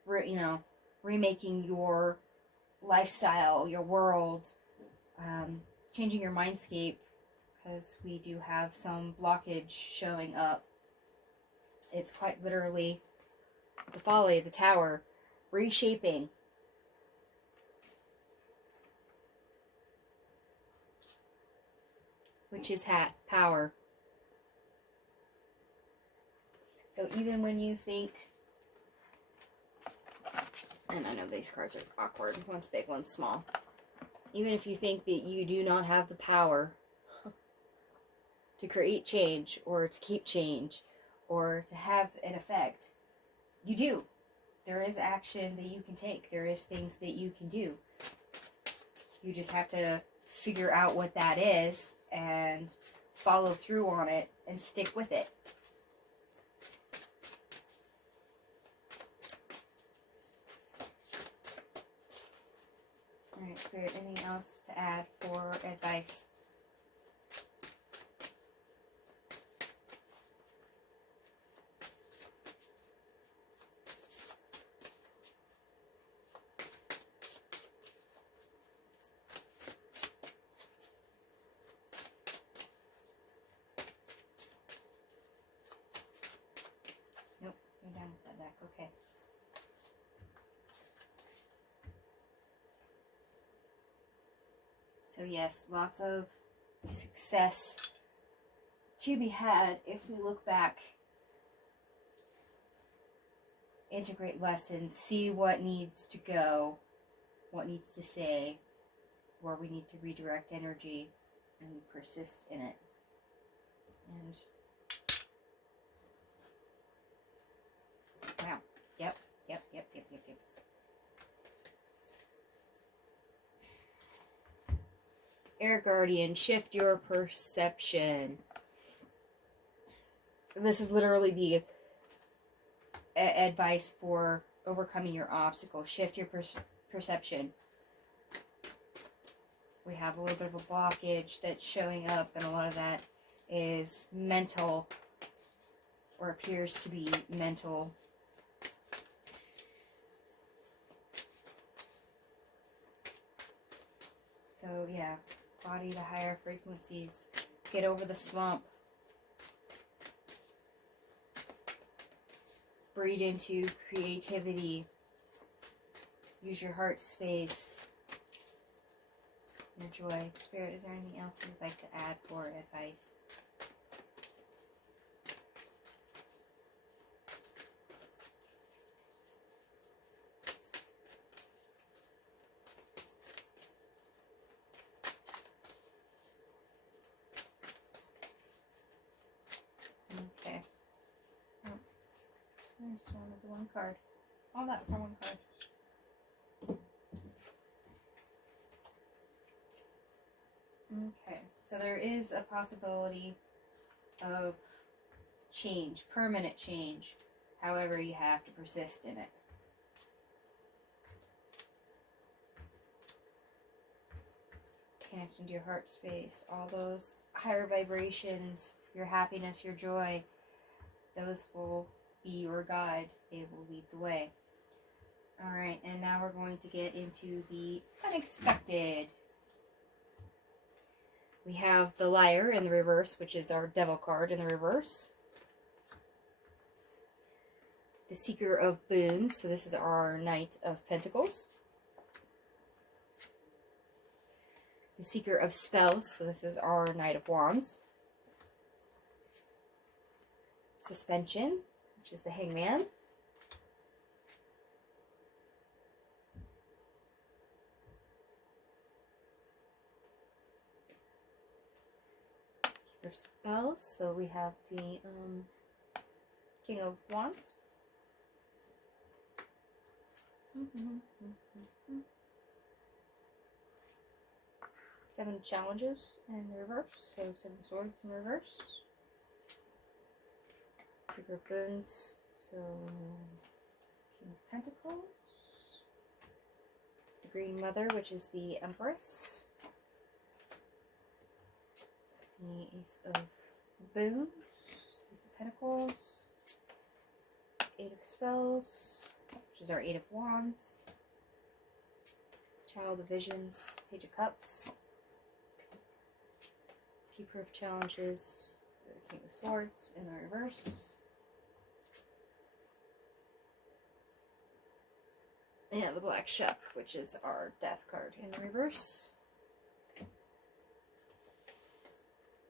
remaking your lifestyle, your world, changing your mindscape, because we do have some blockage showing up. It's quite literally the folly, the tower, reshaping. Witch's hat, power. So even when you think, and I know these cards are awkward, one's big, one's small. Even if you think that you do not have the power to create change, or to keep change, or to have an effect, you do. There is action that you can take. There is things that you can do. You just have to figure out what that is and follow through on it and stick with it. Alright, Spirit, anything else to add for advice? Nope, you're done with that deck, okay. So yes, lots of success to be had if we look back, integrate lessons, see what needs to go, what needs to stay, where we need to redirect energy, and persist in it. And wow, yep. Air Guardian, shift your perception. This is literally the advice for overcoming your obstacles. Shift your perception. We have a little bit of a blockage that's showing up, and a lot of that is mental, or appears to be mental. So yeah, body the higher frequencies. Get over the slump. Breathe into creativity. Use your heart space. Your joy. Spirit, is there anything else you'd like to add for advice? Okay. Oh, I just wanted the one card. All that for one card. Okay, so there is a possibility of change, permanent change. However, you have to persist in it. Connection to your heart space, all those higher vibrations, your happiness, your joy, those will be your guide. They will lead the way. Alright, and now we're going to get into the unexpected. We have the Liar in the reverse, which is our Devil card in the reverse. The Seeker of Boons, so this is our Knight of Pentacles. The Seeker of Spells, so this is our Knight of Wands. Suspension, which is the Hangman. Keeper of Spells, so we have the King of Wands. Seven Challenges in the reverse, so 7 Swords in reverse. Keeper of Boons, so King of Pentacles. The Green Mother, which is the Empress. The Ace of Boons, Ace of Pentacles. Eight of Spells, which is our Eight of Wands. Child of Visions, Page of Cups. Keeper of Challenges, the King of Swords in the reverse. And the Black Shuck, which is our Death card in the reverse.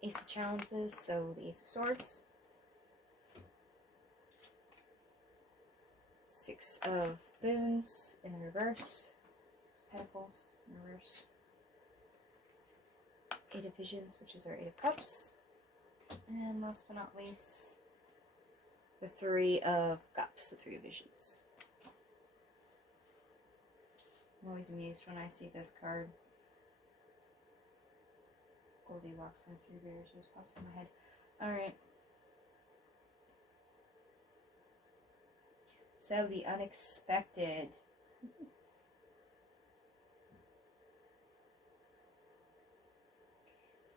Ace of Challenges, so the Ace of Swords. Six of Boons in the reverse. Six of Pentacles in the reverse. Eight of Visions, which is our Eight of Cups. And last but not least, the Three of Cups, the Three of Visions. I'm always amused when I see this card. Goldilocks and the Three Bears just pops in my head. Alright. So, the unexpected.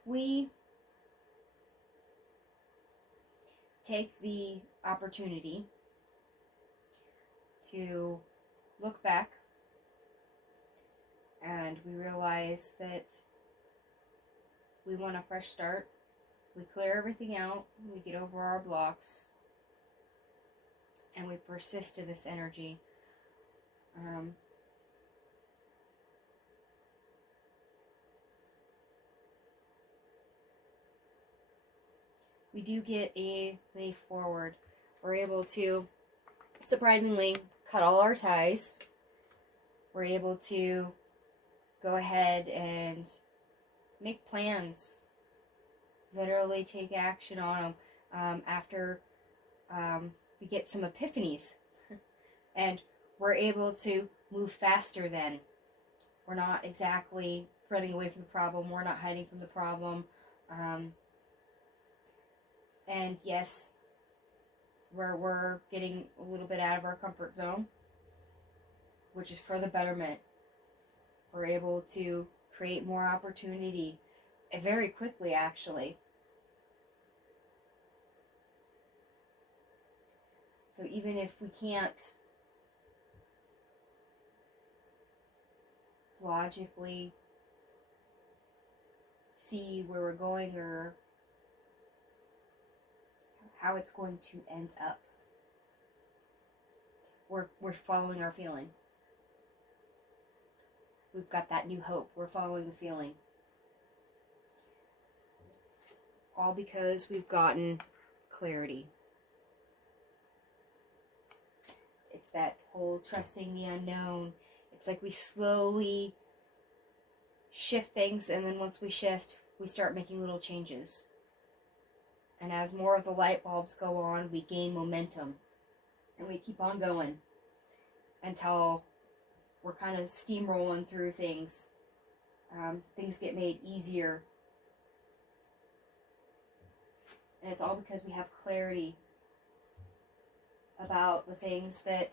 We take the opportunity to look back, and we realize that we want a fresh start. We clear everything out, we get over our blocks, and we persist in this energy. We do get a way forward. We're able to, surprisingly, cut all our ties. We're able to go ahead and make plans. Literally take action on them after we get some epiphanies. And we're able to move faster then. We're not exactly running away from the problem. We're not hiding from the problem. And yes, we're getting a little bit out of our comfort zone, which is for the betterment. We're able to create more opportunity very quickly, actually. So even if we can't logically see where we're going or how it's going to end up, we're following our feeling. We've got that new hope. We're following the feeling. All because we've gotten clarity. It's that whole trusting the unknown. It's like we slowly shift things, and then once we shift, we start making little changes. And as more of the light bulbs go on, we gain momentum. And we keep on going until we're kind of steamrolling through things. Things get made easier. And it's all because we have clarity about the things that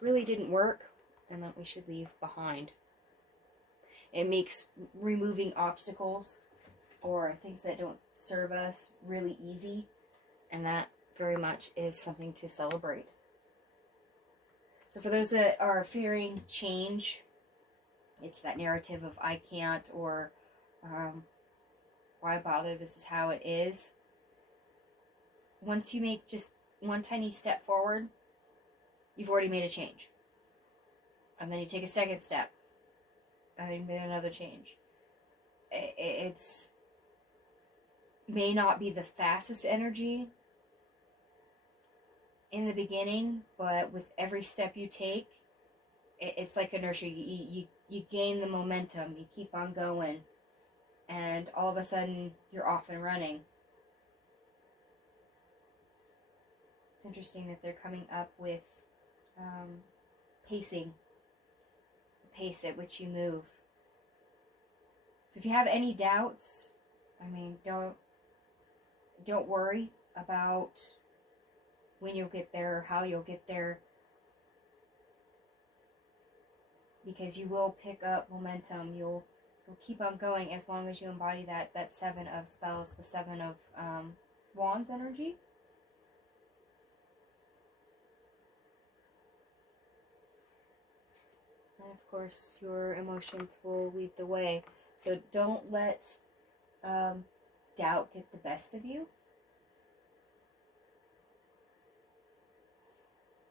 really didn't work and that we should leave behind. It makes removing obstacles or things that don't serve us really easy, and that very much is something to celebrate. So for those that are fearing change, it's that narrative of I can't, or why bother, this is how it is. Once you make just one tiny step forward, you've already made a change. And then you take a second step, and then you made another change. It's may not be the fastest energy in the beginning, but with every step you take, it's like inertia. You gain the momentum, you keep on going, and all of a sudden you're off and running. It's interesting that they're coming up with pacing, the pace at which you move. So if you have any doubts, I mean, don't worry about when you'll get there or how you'll get there, because you will pick up momentum. You'll keep on going as long as you embody that Seven of Spells, the Seven of Wands energy. And of course, your emotions will lead the way. So don't let doubt get the best of you.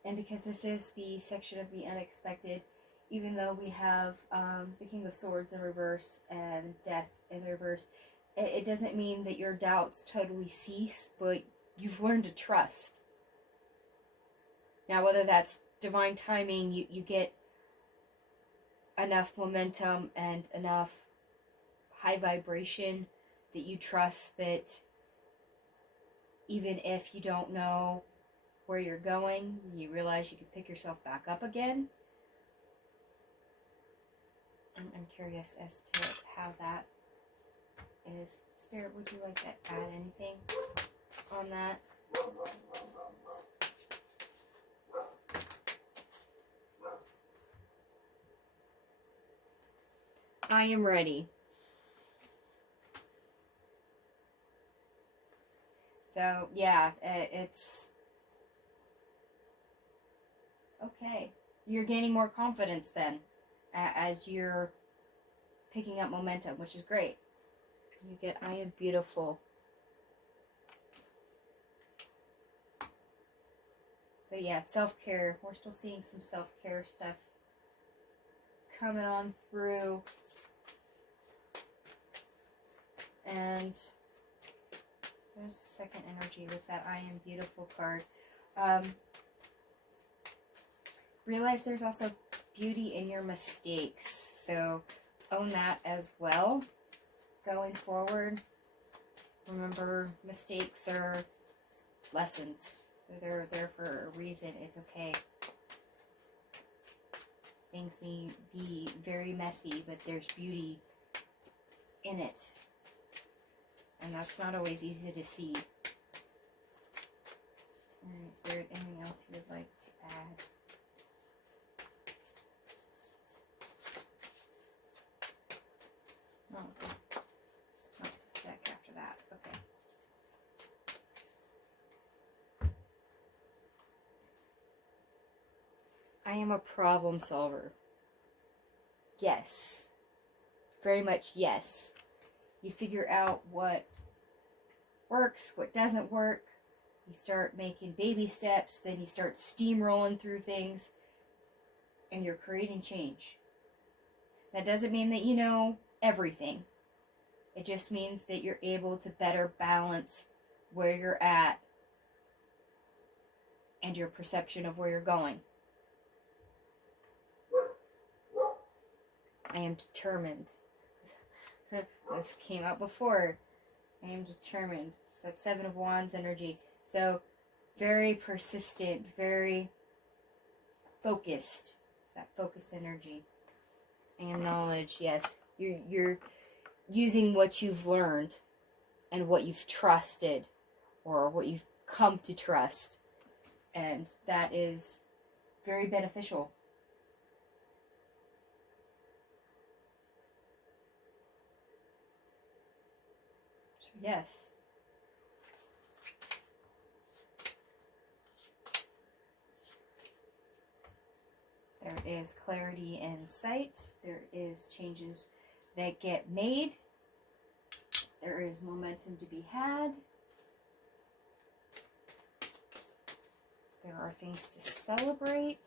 And because this is the section of the unexpected, even though we have the King of Swords in reverse and Death in reverse, it doesn't mean that your doubts totally cease, but you've learned to trust. Now, whether that's divine timing, you get enough momentum and enough high vibration that you trust that even if you don't know where you're going, you realize you can pick yourself back up again. I'm curious as to how that is. Spirit, would you like to add anything on that? I am ready. So, yeah, it's okay. You're gaining more confidence then as you're picking up momentum, which is great. You get I am beautiful. So yeah, self-care. We're still seeing some self-care stuff coming on through. And there's the second energy with that I am beautiful card. Realize there's also beauty in your mistakes. So own that as well. Going forward, remember, mistakes are lessons. They're there for a reason. It's okay. Things may be very messy, but there's beauty in it. And that's not always easy to see. Alright, Spirit, anything else you would like to add? Oh, not this deck after that. Okay. I am a problem solver. Yes. Very much yes. You figure out what works, what doesn't work. You start making baby steps, then you start steamrolling through things, and you're creating change. That doesn't mean that you know everything. It just means that you're able to better balance where you're at and your perception of where you're going. I am determined. This came out before. I am determined. It's that Seven of Wands energy. So, very persistent, very focused. It's that focused energy. I am knowledge, yes. You're using what you've learned and what you've trusted or what you've come to trust. And that is very beneficial. So yes. There is clarity in sight. There is changes that get made. There is momentum to be had. There are things to celebrate.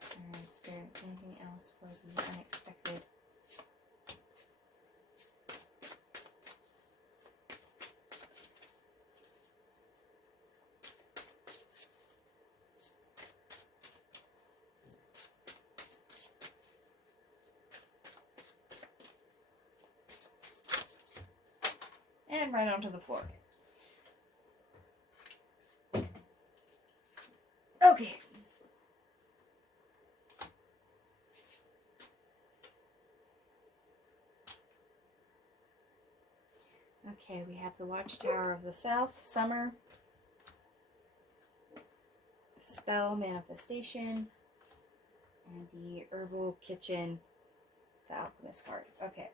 Alright, Spirit, anything else for the unexpected? And right onto the floor. Okay. Okay, we have the Watchtower of the South, Summer, Spell, Manifestation, and the Herbal Kitchen, the Alchemist card. Okay.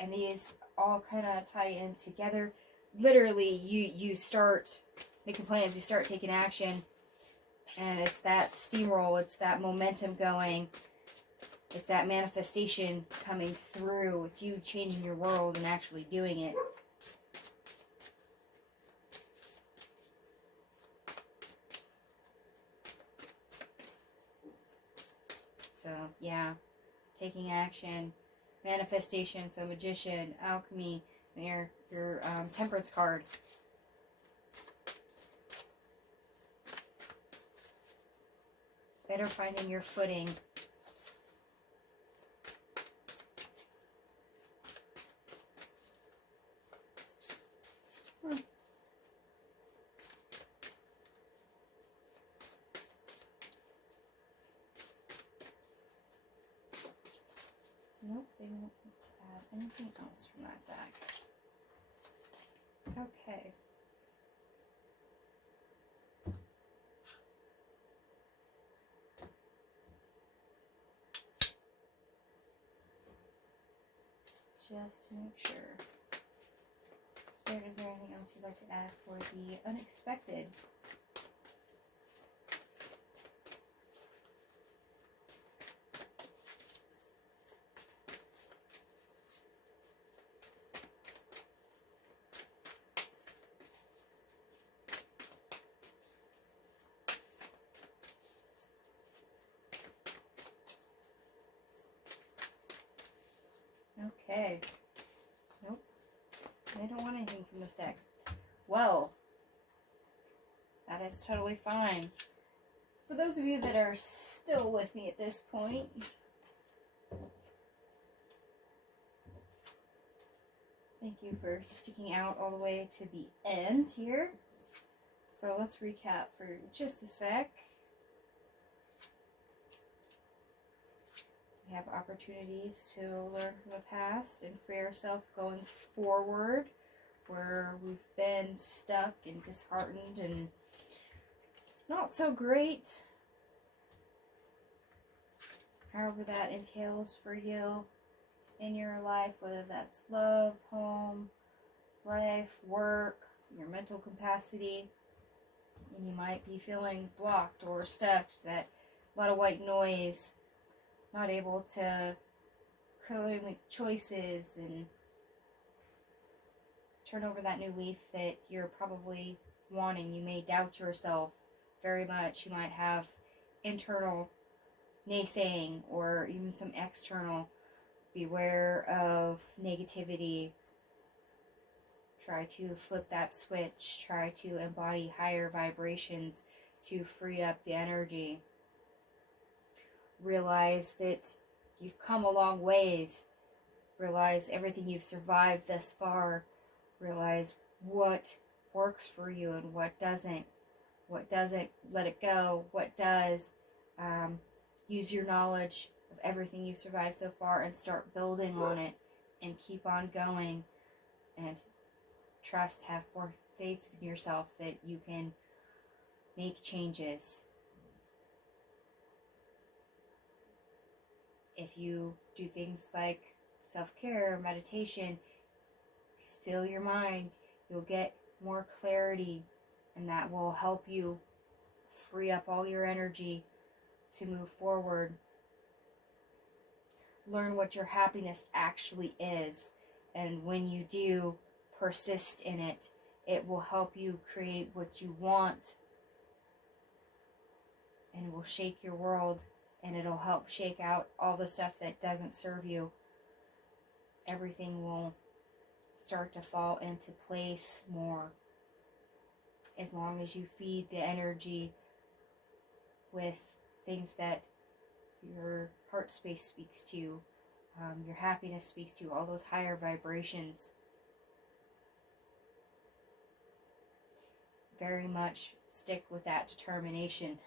And these all kind of tie in together. Literally, you start making plans, you start taking action, and it's that steamroll, it's that momentum going, it's that manifestation coming through, it's you changing your world and actually doing it. So, yeah, taking action, manifestation, so magician, alchemy, your temperance card. Better finding your footing. Nope, they don't want to add anything else from that deck. Okay. Just to make sure. Spirit, is there anything else you'd like to add for the unexpected? Okay. Nope. They don't want anything from this deck. Well, that is totally fine. For those of you that are still with me at this point, thank you for sticking out all the way to the end here. So let's recap for just a sec. We have opportunities to learn from the past and free ourselves going forward, where we've been stuck and disheartened and not so great. However that entails for you in your life, whether that's love, home, life, work, your mental capacity, and you might be feeling blocked or stuck, that a lot of white noise, not able to clearly make choices and turn over that new leaf that you're probably wanting. You may doubt yourself very much. You might have internal naysaying or even some external. Beware of negativity. Try to flip that switch. Try to embody higher vibrations to free up the energy. Realize that you've come a long ways. Realize everything you've survived thus far. Realize what works for you and what doesn't. What doesn't, let it go. What does, use your knowledge of everything you've survived so far and start building on it and keep on going. And trust, have faith in yourself that you can make changes. If you do things like self-care, meditation, still your mind, you'll get more clarity, and that will help you free up all your energy to move forward. Learn what your happiness actually is, and when you do persist in it, it will help you create what you want, and it will shake your world, and it'll help shake out all the stuff that doesn't serve you. Everything will start to fall into place more, as long as you feed the energy with things that your heart space speaks to, your happiness speaks to, all those higher vibrations. Very much stick with that determination.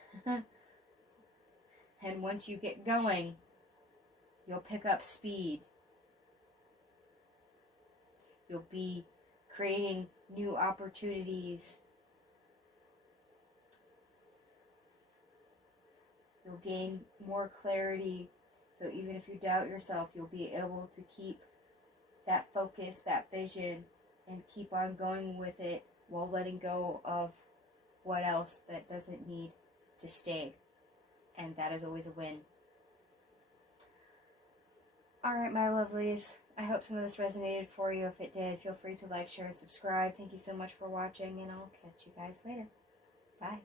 And once you get going, you'll pick up speed. You'll be creating new opportunities. You'll gain more clarity. So even if you doubt yourself, you'll be able to keep that focus, that vision, and keep on going with it while letting go of what else that doesn't need to stay. And that is always a win. Alright, my lovelies. I hope some of this resonated for you. If it did, feel free to like, share, and subscribe. Thank you so much for watching, and I'll catch you guys later. Bye.